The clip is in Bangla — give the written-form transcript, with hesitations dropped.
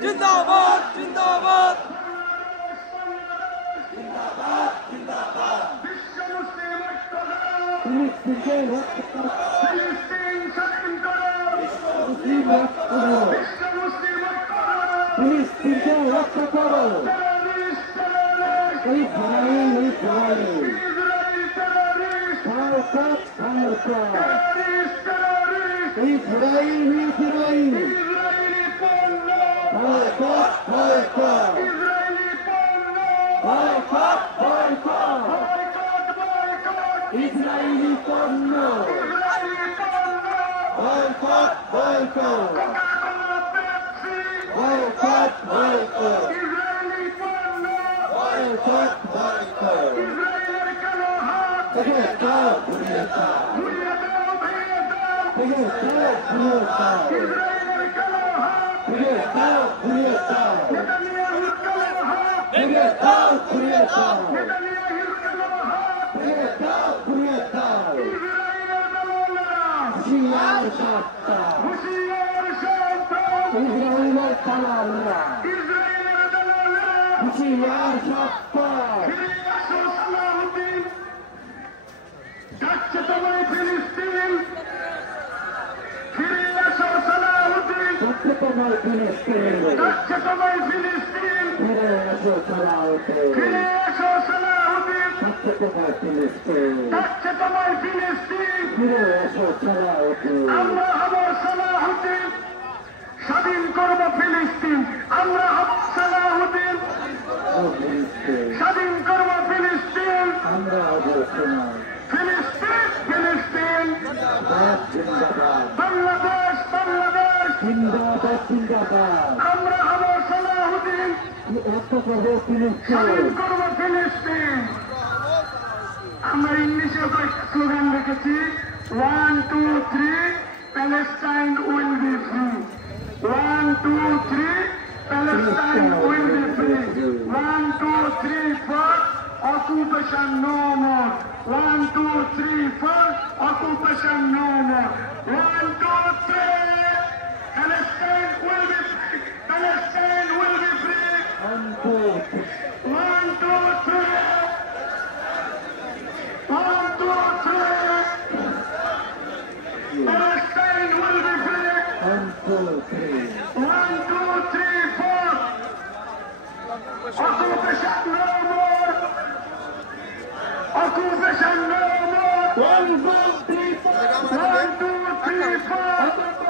জিন্দাবাদ জিন্দাবাদ ফিলিস্তিনকে রক্ষা করো ইসরায়েল ইসরায়েলি পণ্য boycott boycott boycott boycott boycott boycott থেকে দাও ঘুরিয়ে দাও থেকে দাও ঘুরিয়ে দাও থেকে দাও ঘুরিয়ে দাও থেকে দাও ঘুরিয়ে দাও হুশিয়ার সাবধান ইসরায়েলের দালালরা হুশিয়ার সাবধান যাচ্ছে তোমায় ফিলিস্তিন ফিরে আসো সালাহুদ্দিন যাচ্ছে তোমায় ফিলিস্তিন যাচ্ছে তোমায় ফিলিস্তিন ফিরে এসো সালাহুদ্দিন ফিরে এসো সালাহুদ্দিন যাচ্ছে তোমায় ফিলিস্তিন যাচ্ছে তোমায় ফিলিস্তিন ফিরে এসো সালাহুদ্দিন আমরা হব সালাহুদ্দিন স্বাধীন করব ফিলিস্তিন আমরা হব সালাহুদ্দিন স্বাধীন করব ফিলিস্তিন আমরা অবশ্যই ফিলিস্তিন ফিলিস্তিন জিন্দাবাদ বাংলাদেশ বাংলাদেশ জিন্দাবাদ জিন্দাবাদ আমরা হব সালাহুদ্দিন একটা করবো ফিলিস্তিন স্বাধীন করব ফিলিস্তিন আমরা ইংলিশে কয়েকটা স্লোগান রেখেছি 1 2 3 Palestine will be free 1 2 3 Palestine will be free 1 2 3 4 occupation no more 1 2 3 4 occupation no more 1 2 3 Palestine will be free Palestine will be free 1 2 3 1 2 3 Palestine will be free 1 2 3 4 occupation no more occupation no more 1 2 3 4 1 2 3 4